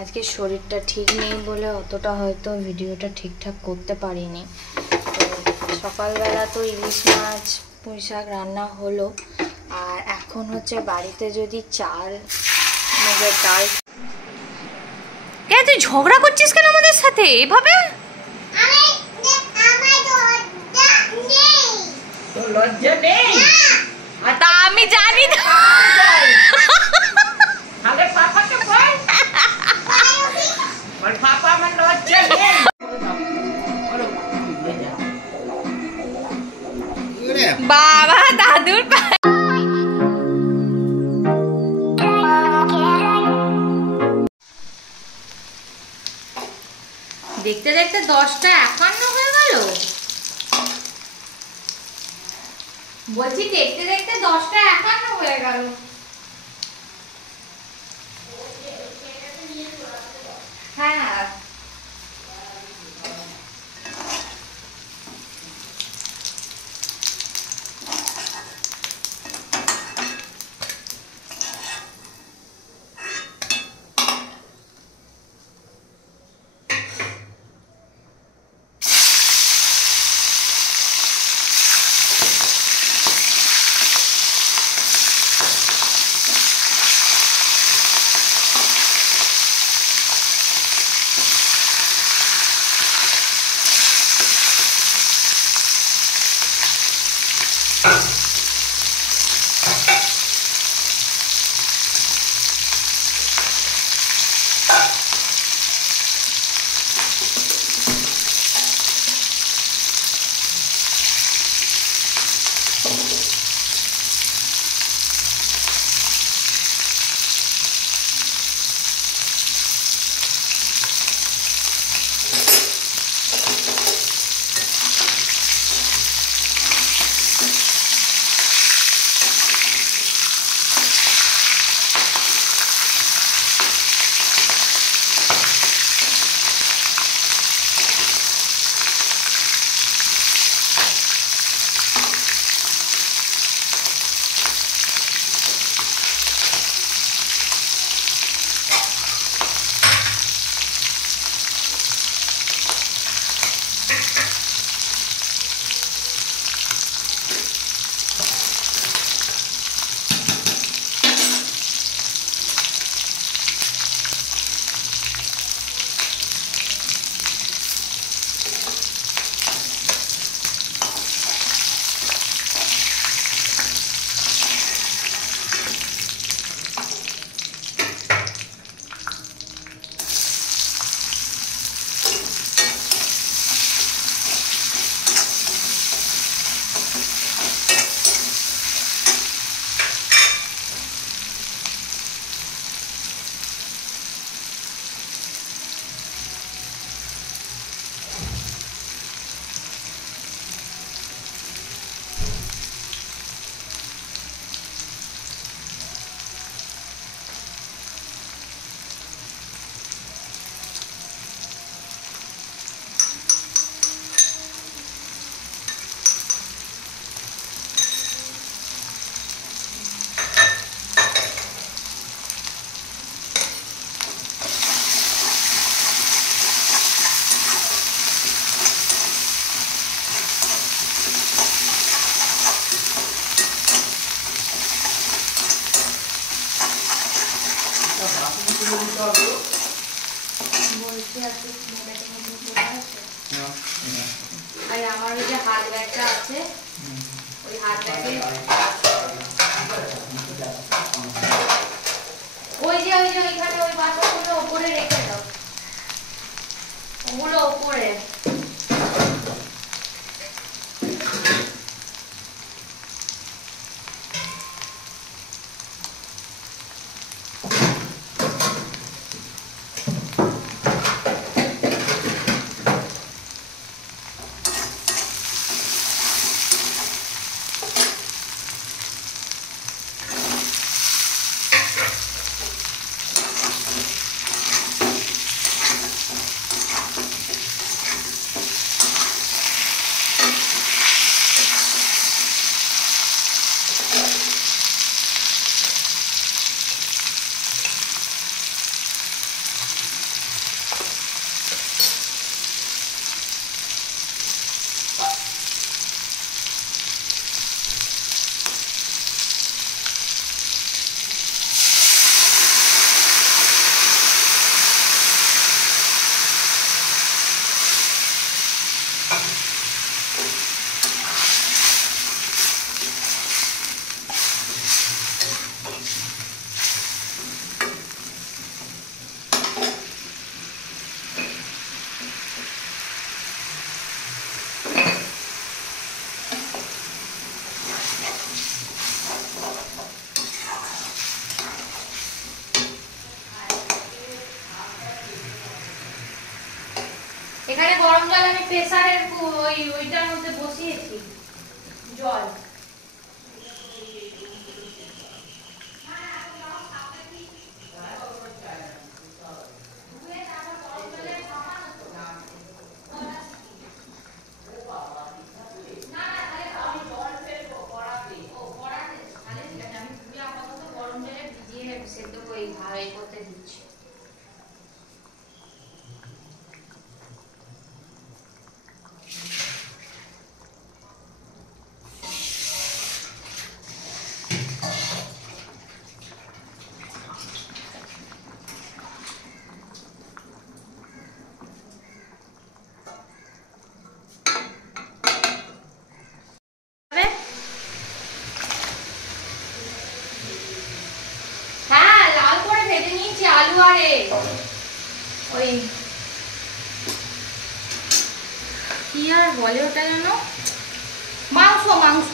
আজকে শরীরটা ঠিক নেই বলে অতটা হয়তো ভিডিওটা ঠিকঠাক করতে পারিনি। তো সকালবেলা তো ইলিশ মাছ পুঁই শাক রান্না হলো, আর এখন হচ্ছে বাড়িতে যদি চাল মুগের ডাল। তুই ঝগড়া করছিস কেন আমাদের সাথে এভাবে? লজ্জা নেই? তা আমি জানি না। বাবা দাদুর দেখতে দেখতে 10টা 51 হয়ে গেল। বলছি দেখতে দেখতে 10টা 51 হয়ে গেল। হ্যাঁ বলছি আজকে আর আমার ওই যে হাত ব্যাগটা আছে, ওই হাত ব্যাগে ওই যে ওইখানে ওই পাথরগুলো ওপরে রেখে দাও, ওগুলো ওপরে। আমি প্রেসারের ওইটার মধ্যে বসিয়েছি জল। সেদ্ধ করে ভাবে করতে দিচ্ছি। হ্যাঁ লাল করে ভেজে নিয়েছি আলু আর ওই কি আর বলে ওটা যেন মাংস মাংস।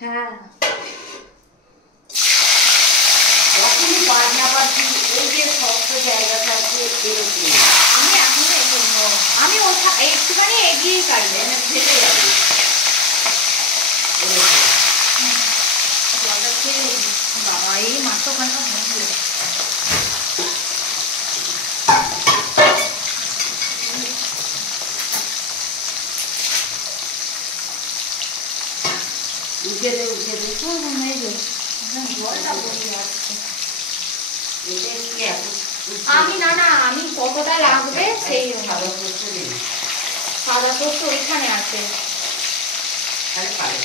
হ্যাঁ যখনই বাজনা বাজি এই যে শক্ত জায়গাটা আছে এরকম আমি এখনো এগোবো। আমি ওটা একটুখানি এগিয়ে কাটবো ফেটে যাবে। জলটা খেয়ে নিবি। বাবা এই মাছ ওখানটা ভাঙবে। উঠে দে জলটা বসে যাচ্ছে। এটা কি এত আমি না আমি কতটা লাগবে সেই সাদা করতে দিই সাদা পোস্ত ওইখানে আছে। আরে পারে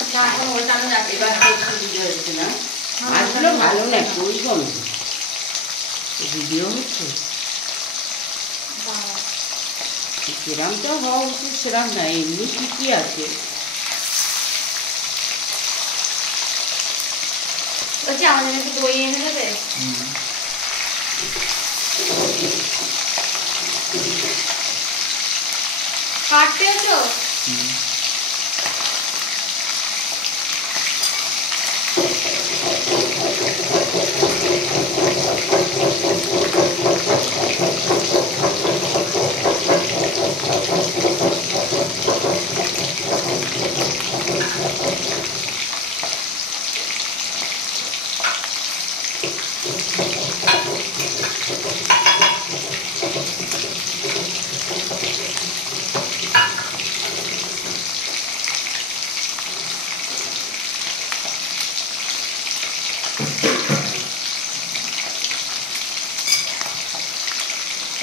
আচ্ছা এখন ওল্টানো যাচ্ছে। এবার তো ভিডিও হচ্ছে না মাছগুলো ভালো না ওই গন্ধ ভিডিও হচ্ছে সেরামটা হওয়া উচিত সেরাম না এমনি ঠিকই আছে। বলছি আমাদের একটু দই এনে দেবে। কাটতেছো?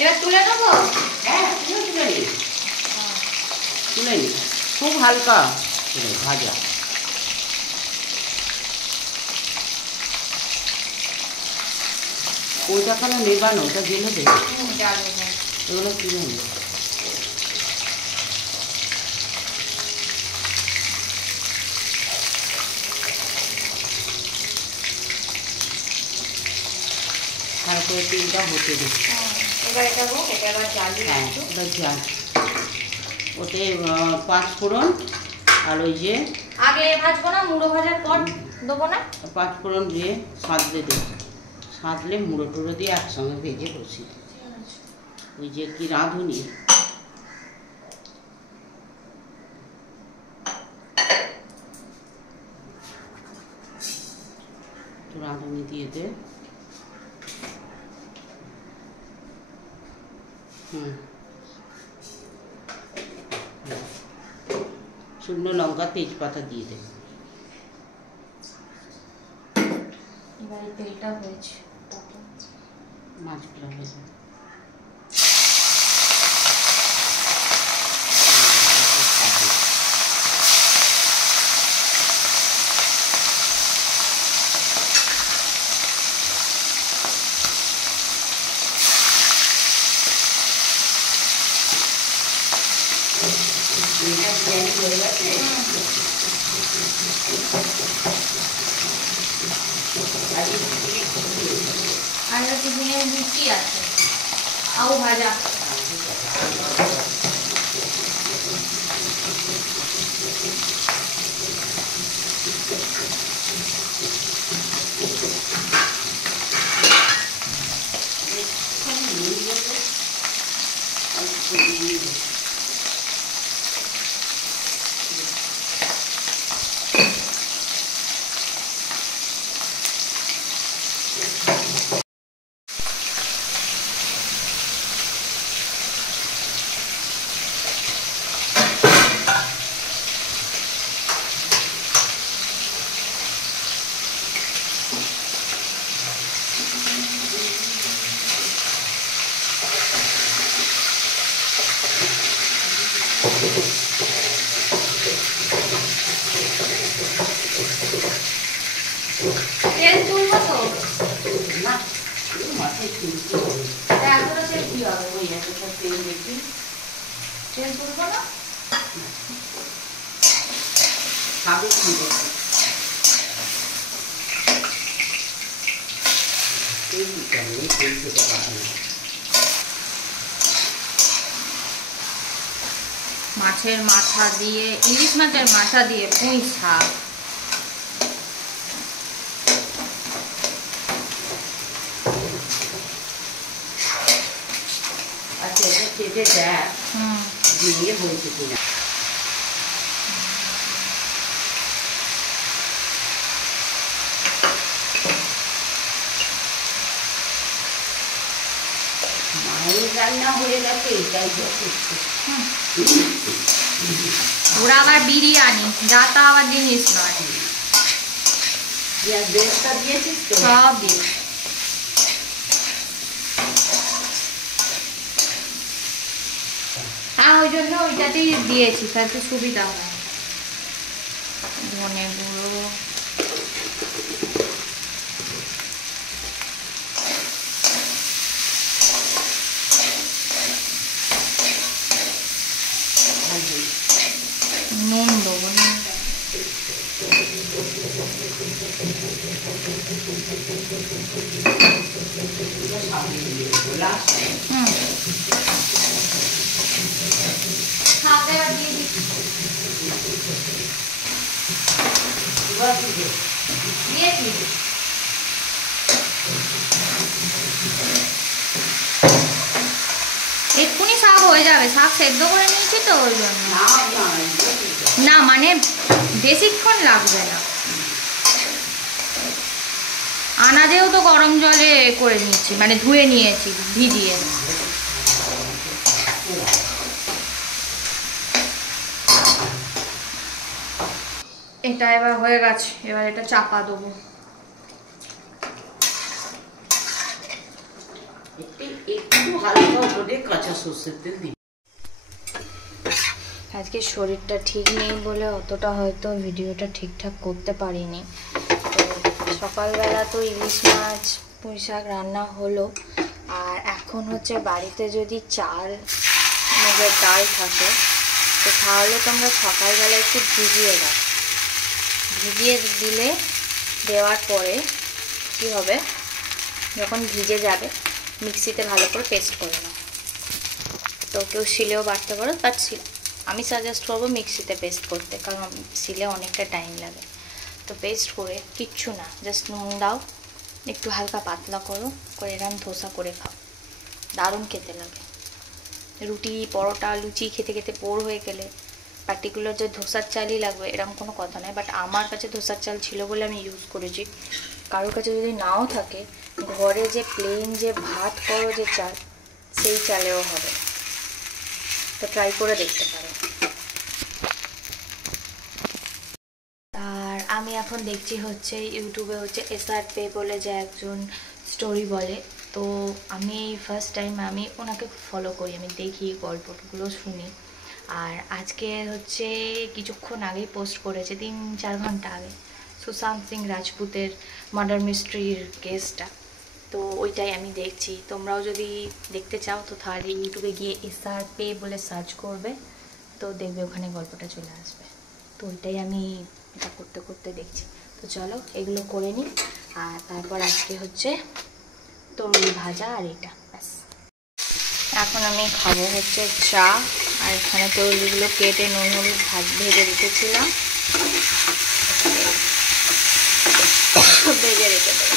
এবার তুলে নেবো। হ্যাঁ তুলে নি খুব হালকা ভাজা ওইটা কেন নেবানো, ওটা জেলে দেবে, জানি না। এগুলো কিনে নেবে। তারপরে তেলটা হতে দেবে। এবার এটা হোক, এটা এবার জ্বালিয়ে হ্যাঁ, একটু। ওটা জাল। ওতে 5 ফোড়ন আর ওই যে আগে ভাজবো না, মুড়ো ভাজার পর দেবো না? 5 ফোড়ন দিয়ে সাঁতলে দেবে, সাঁতলে মুড়ো টুড়ো দিয়ে একসঙ্গে ভেজে বসি। ওই যে কি রাঁধুনি, একটু রাঁধুনি দিয়ে দে। শুকনো লঙ্কা তেজপাতা দিয়ে দে। এবার এই তেলটা হয়েছে, মাছগুলো ভেজে আর টিফিনের লুচি আছে, আও ভাজা। তেল তুলবো তো না, মাছে তুলতে হবে। এতটা তেল কি হবে? ওই এতটা তেল দেখি, তেল তুলবো না? খাবে কি দেখি, তেল দিতে হবে, তেল খেতে পারবে না। মাছের মাথা দিয়ে, ইলিশ মাছের মাথা দিয়ে পুঁই শাক। আচ্ছা, এটা খেতে দেখ দিয়ে হয়েছে কিনা। মায়ের রান্না হয়ে গেছে, এটাই যথেষ্ট। ওরা আবার বিরিয়ানি, যা তা আবার জিনিস নয়, পেঁয়াজ বেরেস্তা দিয়েছিস তো? সব দিয়ে। হ্যাঁ, ওই জন্য ওইটাতেই দিয়েছি, তাতে সুবিধা হয়। ধনে গুঁড়ো, নুন দেবো না। শাকে আর দিয়ে দিচ্ছি, দিয়েছি। এক্ষুনি শাক হয়ে যাবে, শাক সেদ্ধ করে নিয়েছি তো ওই জন্য। না মানে বেশিক্ষণ লাগবে না, আনাজেও তো গরম জলে করে নিয়েছি, মানে ধুয়ে নিয়েছি ভিজিয়ে। এটা এবার হয়ে গেছে, এবার এটা চাপা দেবো। আজকে শরীরটা ঠিক নেই বলে অতটা হয়তো ভিডিওটা ঠিকঠাক করতে পারিনি। তো সকালবেলা তো ইলিশ মাছ পুঁই শাক রান্না হলো। আর এখন হচ্ছে বাড়িতে যদি চাল মুগের ডাল থাকে তো তাহলে তোমরা সকালবেলা একটু ভিজিয়ে দাও। ভিজিয়ে দিলে দেওয়ার পরে কি হবে, যখন ভিজে যাবে মিক্সিতে ভালো করে পেস্ট করে নাও। তো কেউ শিলেও বাটতে পারো, বাট আমি সাজেস্ট করবো মিক্সিতে পেস্ট করতে, কারণ শিলে অনেকটা টাইম লাগে। তো পেস্ট করে কিচ্ছু না, জাস্ট নুন দাও, একটু হালকা পাতলা করে এরকম ধোসা করে খাও, দারুণ খেতে লাগে। রুটি পরোটা লুচি খেতে খেতে বোর হয়ে গেলে পার্টিকুলার যে ধোসার চালই লাগবে এরকম কোনো কথা নয়, বাট আমার কাছে ধোসার চাল ছিল বলে আমি ইউজ করেছি। কারোর কাছে যদি নাও থাকে, ঘরে যে প্লেন যে ভাত করো যে চাল, সেই চালেও হবে। তো ট্রাই করে দেখতে পারো। আর আমি এখন দেখছি হচ্ছে ইউটিউবে হচ্ছে SRP বলে যে একজন স্টোরি বলে, তো আমি ফার্স্ট টাইম আমি ওনাকে ফলো করি, আমি দেখি গল্পগুলো শুনি। আর আজকে হচ্ছে কিছুক্ষণ আগেই পোস্ট করেছে, 3-4 ঘন্টা আগে, সুশান্ত সিং রাজপুতের মার্ডার মিস্ট্রির কেসটা। তো ওইটাই আমি দেখছি। তোমরাও যদি দেখতে চাও তো তাহলে ইউটিউবে গিয়ে SRP বলে সার্চ করবে, তো দেখবে ওখানে গল্পটা চলে আসবে। তো ওইটাই আমি এটা করতে করতে দেখছি। তো চলো এগুলো করে নিই। আর তারপর আজকে হচ্ছে তরুলি ভাজা আর এটা ব্যাস। এখন আমি খাবো হচ্ছে চা। আর এখানে তরুলিগুলো কেটে নুন হলুদ ভেজে রেখেছিলাম, ভেজে রেখে দেবো।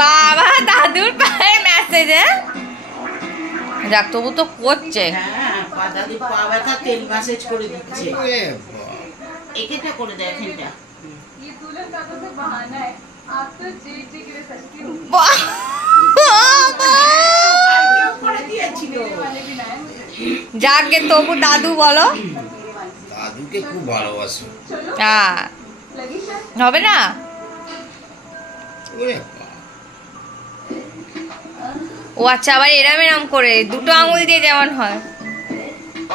বাবা দাদুর পায়ে মেসেজ, যাক তবু তো করছে। হ্যাঁ, দাদু পা ব্যথা তেল ম্যাসেজ করে দিচ্ছে। একেটা করে দেখেন এটা। যাকে তবু দাদু বলো, দাদুকে খুব ভালোবাসি। হ্যাঁ হবে না? ও আচ্ছা, আবার এরম এরম করে দুটো আঙুল দিয়ে যেমন হয়।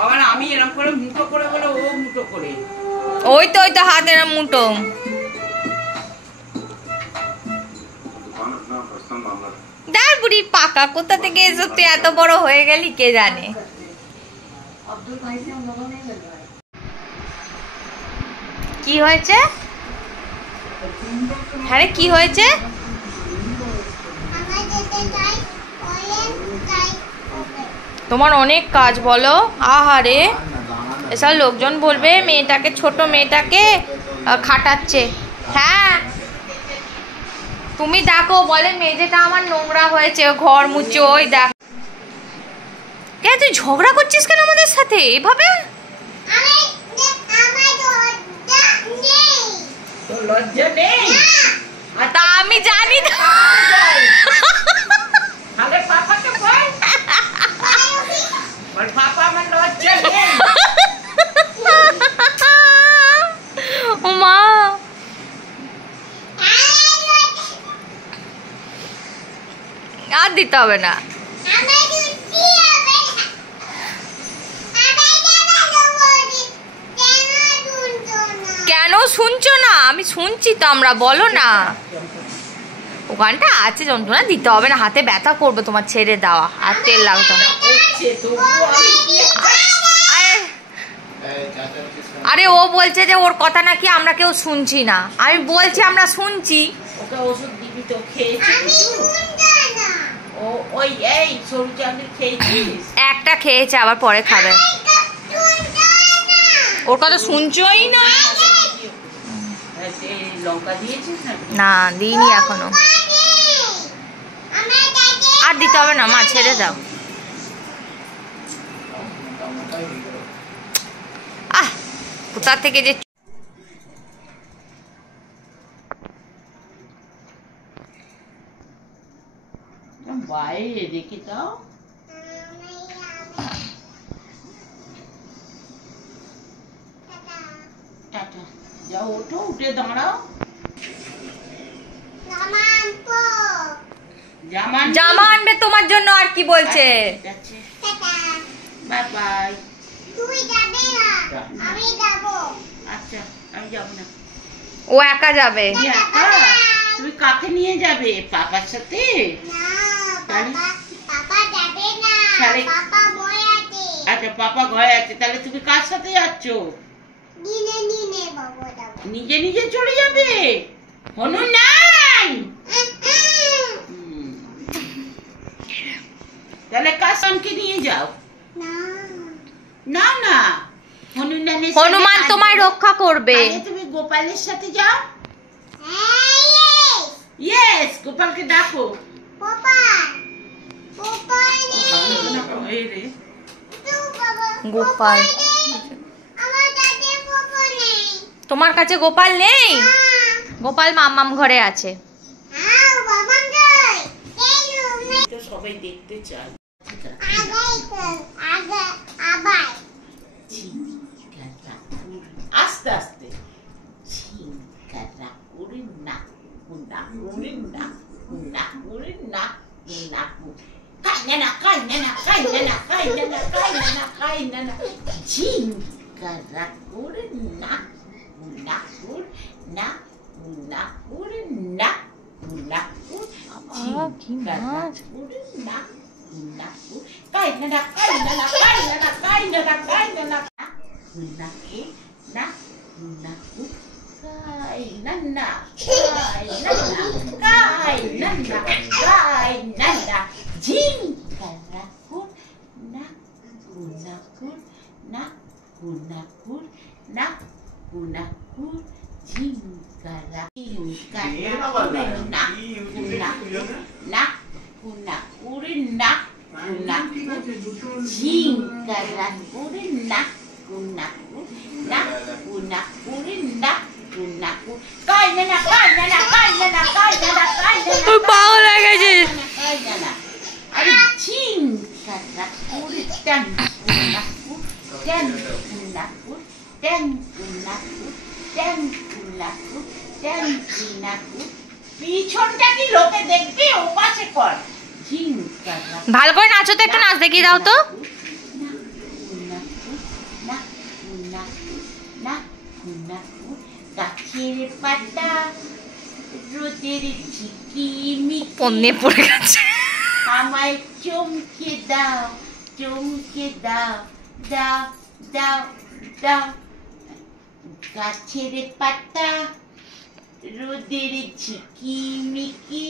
আবার আমি এরকম করে মুঠো করে বলে ও মুঠো করে। ওই তো হাত এরম মুঠো। দার বুড়ির পাকা, কোথা থেকে এসব তুই এত বড় হয়ে গেলি কে জানে। কি হয়েছে? হ্যাঁ কি হয়েছে? তোমার অনেক কাজ বলো। আহারে, এসব লোকজন বলবে মেয়েটাকে, ছোট মেয়েটাকে খাটাচ্ছে। হ্যাঁ তুমি দেখো, বলে মেঝেটা আমার নোংরা হয়েছে, ঘর মুছে। ওই দেখ, কেন তুই ঝগড়া করছিস কেন আমাদের সাথে এভাবে? লজ্জা নেই? তা আমি জানি না। আরে পাপাকে বল, বল পাপা আমার লজ্জা নেই। ও মা, আর দিতে হবে না। কেন শুনছো না? আমি শুনছি তো, আমরা বলো না। ওখানটা আছে যন্ত্রণা, দিতে হবে না, হাতে ব্যথা করবে তোমার, ছেড়ে দেওয়া। আর তেল লাগতো। আরে ও বলছে যে ওর কথা নাকি আমরা কেউ শুনছি না। আমি বলছি আমরা শুনছি। ওকে ওষুধ দিবি তো, খেয়েছিস? ও ওই এই সরু চালের খেয়েছিস? একটা খেয়েছে, আবার পরে খাবে। ওর কথা শুনছোই না। লঙ্কা দিয়েছিস না দিইনি এখনো। আর দিতে হবে না মা, ছেড়ে দাও। আহ, কোথা থেকে যে বাইরে রেখে দাও। টাটা, যাও ওঠো, উঠে দাঁড়াও। জামা আনবে তোমার জন্য। আর কি বলছে? Bye bye. তুই যাবে না, আমি যাবো। যাবো না। ও একা যাবে। তুমি একা? তুমি কাকে নিয়ে যাবে? পাপার সাথে? আচ্ছা পাপা ঘরে আছে, তাহলে তুমি কার সাথে যাচ্ছ? নিজে নিজে চলে যাবে? হনু নাই? তাহলে কার সঙ্গে নিয়ে যাও? না না, হনুমান তোমায় রক্ষা করবে। তুমি গোপালের সাথে যাও। ইয়েস, গোপালকে ডাকো। গোপাল, তোমার কাছে গোপাল নেই? গোপাল মাম্মাম ঘরে আছে। সবাই দেখতে চায়। আস্তে আস্তে পাগল হয়ে গেছে। পিছনটা কি লোকে দেখবে? ও পাশে কর। ভালো করে নাচো তো, একটু নাচ দেখিয়ে দাও তো। গাছের পাতা রোদের ঝিকিমিকি পন্নে পড়ে গেছে। আমায় চমকে দাও, চমকে দাও, দাও দাও দাও। গাছের পাতা রোদের ঝিকিমিকি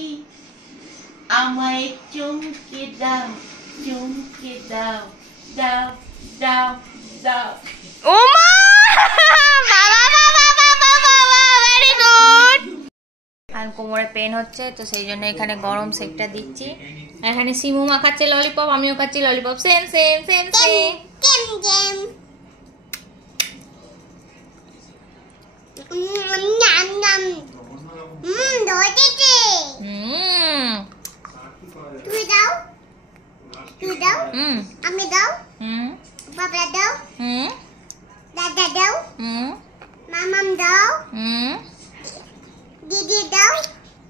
আমায় চমকে দাও, চমকে দাও, দাও দাও দাও। ও মা, বাবা বাবা বাবা বাবা, ভেরি গুড। আর কোমরে পেন হচ্ছে, তো সেই জন্য এখানে গরম সেকটা দিচ্ছি। এখানে সিমু মা খাচ্ছে ললিপপ, আমিও খাচ্ছি lollipop. Same same same same. আমি দাও, বাবা দাও, দাদা দাও, মামাম দাও, দিদি দাও,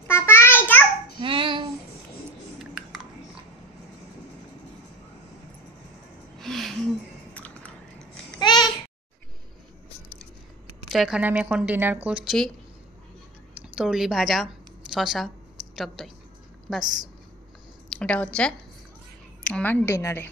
পাপা দাও। তো এখানে আমি এখন ডিনার করছি, তরুলি ভাজা, শশা, টক দই, বাস এটা হচ্ছে আমার ডিনারে।